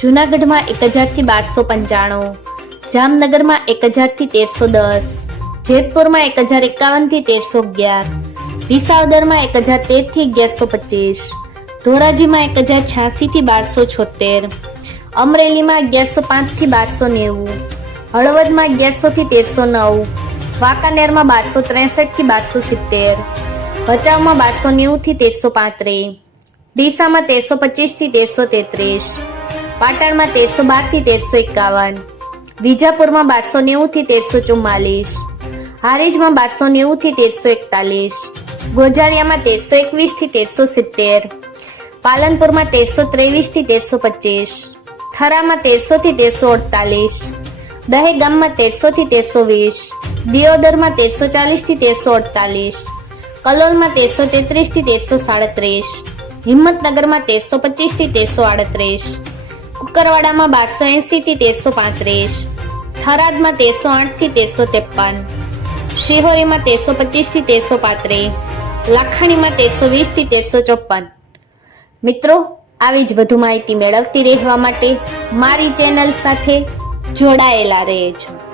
જુનાગઢમાં એક હજારથી બારસો પંચાણું, જામનગરમાં એક હજારથી તેરસો દસ, જેતપુરમાં એક હજાર એકાવનથી તેરસો અગિયાર, વિસાવદરમાં એક હજાર તેરથી અગિયારસો પચીસ, ધોરાજીમાં એક હજાર છ્યાસીથી બારસો છોતેર, અમરેલીમાં અગિયારસો પાંચથી બારસો નેવું, હળવદમાં અગિયારસોથી તેરસો નવ, વાંકાનેરમાં બારસો ત્રેસઠથી બારસો સિત્તેર, ભચાઉમાં બારસો નેવુંથી તેરસો પાંત્રીસ, ડીસામાં તેરસો પચીસથી તેરસો તેત્રીસ પાટણમાં તેરસો બારથી તેરસો એકાવન. વિજાપુરમાં બારસો નેવુંથી તેરસો ચુમ્માલીસ. હારીજમાં બારસો નેવુંથી તેરસો એકતાલીસ. ગોજારિયામાં તેરસો એકવીસથી તેરસો સિત્તેર. પાલનપુરમાં તેરસો ત્રેવીસથી તેરસો પચીસ. થરામાં તેરસોથી તેરસો અડતાલીસ. દહેગામમાં તેરસોથી તેરસો વીસ. દિયોદરમાં તેરસો ચાલીસથી તેરસો અડતાલીસ. કલોલમાં તેરસો તેત્રીસથી તેરસો સાડત્રીસ. હિંમતનગરમાં તેરસો પચીસથી તેરસો આડત્રીસ. કુકરવાડામાં બારસો એંસીથી તેરસો પાંત્રીસ, થરાદમાં તેરસો આઠથી તેરસો ત્રેપન, શિહોરીમાં તેરસો પચીસથી તેરસો પાંત્રીસ, લાખાણીમાં તેરસો વીસથી તેરસો ચોપન. મિત્રો, આવી જ વધુ માહિતી મેળવતી રહેવા માટે મારી ચેનલ સાથે જોડાયેલા રહેજો.